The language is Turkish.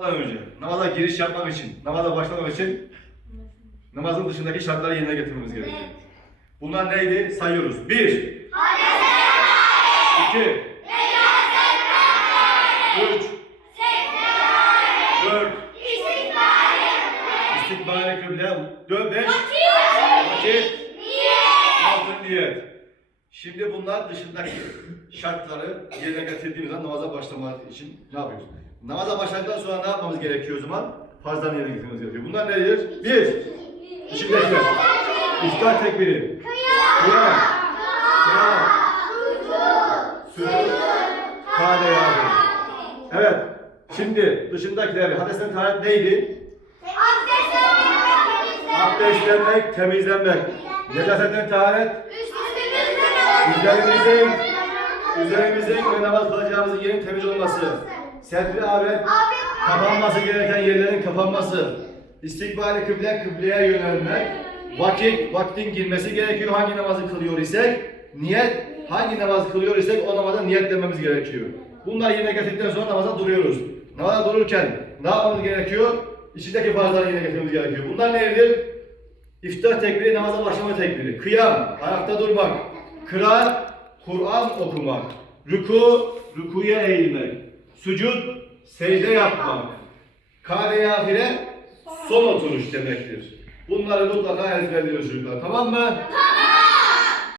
Namazdan önce, namaza giriş yapmak için, namaza başlamak için namazın dışındaki şartları yerine getirmemiz gerekiyor. Bunlar neydi? Sayıyoruz. Bir. İki. Üç. Dört. İstikbali kıble. Dört. Beş. Vakit. Altı niyet. Şimdi bunlar dışındaki şartları yerine getirdiğimiz zaman namaza başlamak için ne yapıyoruz? Namaza başladıktan sonra ne yapmamız gerekiyor o zaman? Farzlarını yerine getirmemiz gerekiyor. Bunlar nedir? Bir, içindekiler. İftar tekbiri. Kıyam. Kıyam. Sürü. Kade yağdı. Evet. Şimdi dışındakiler. Hadesten taharet neydi? Abdestlenmek, temizlenmek. Necasetten taharet. Üzerimizin, üzerimizin ve namaz kılacağımız yerin temiz olması. Serpili avret, kapanması gereken yerlerin kapanması. İstikbali kıble, kıbleye yönelmek. Vakit, vaktin girmesi gerekiyor. Hangi namazı kılıyor isek, niyet, hangi namazı kılıyor isek o namaza niyet dememiz gerekiyor. Bunlar yerine getirdikten sonra namaza duruyoruz. Namaza dururken ne yapmamız gerekiyor? İçindeki farzları yerine getirmemiz gerekiyor. Bunlar nedir? İftar tekbiri, namaza başlama tekbiri. Kıyam, ayakta durmak. Kıraat, Kur'an okumak. Ruku, rukuya eğilmek. Sucud, secde yapmak. Kâle yafire, son oturuş demektir. Bunları mutlaka ezberliyoruz çocuklar. Tamam mı? Tamam.